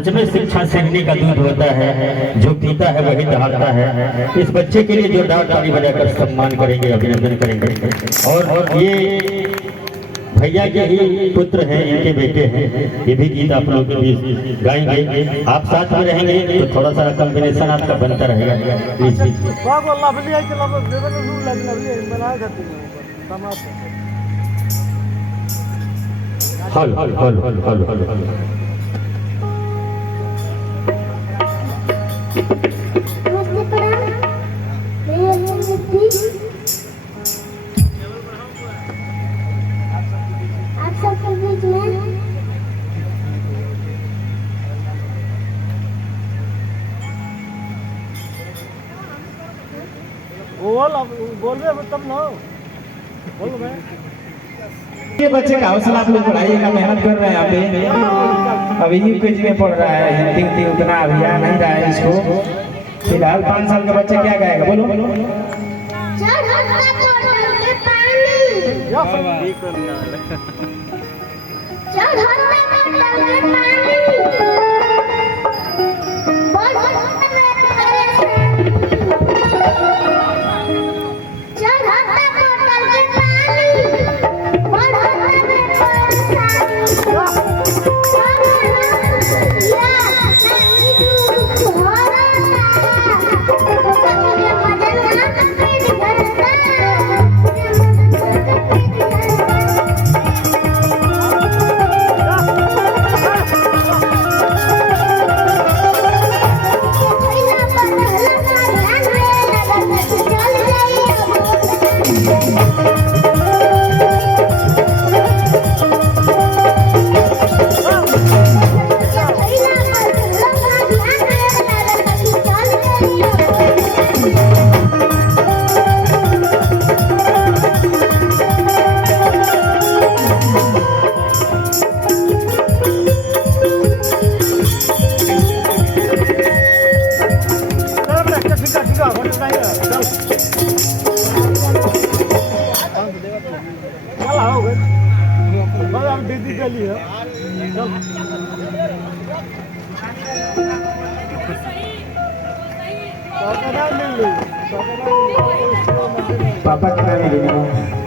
सच में शिक्षा सीखने का दूध होता है, जो पीता है वही दहाड़ता है। इस बच्चे के लिए जोरदार ताली बजाकर सम्मान करेंगे, अभिनंदन करेंगे। और ये भैया के ही पुत्र हैं, इनके बेटे हैं। ये भी गीत आप लोगों के बीच गाएंगे। आप साथ में रहेंगे तो थोड़ा सा कॉम्बिनेशन आपका बनता रहेगा। प्लीज हल हल हल हल हल हल हल बोल रहे तब ना बोल मैं ये बच्चे का हौसला आप लोग बढ़ाइएगा, मेहनत कर रहे हैं यहाँ पे। अभी यूकेजी में पढ़ रहा है, हिंदी उतना अभी आ नहीं रहा है इसको। फिलहाल 5 साल का बच्चा क्या गाएगा, बोलो बोलो। दीदी के लिए पापा कितना मिलेगा?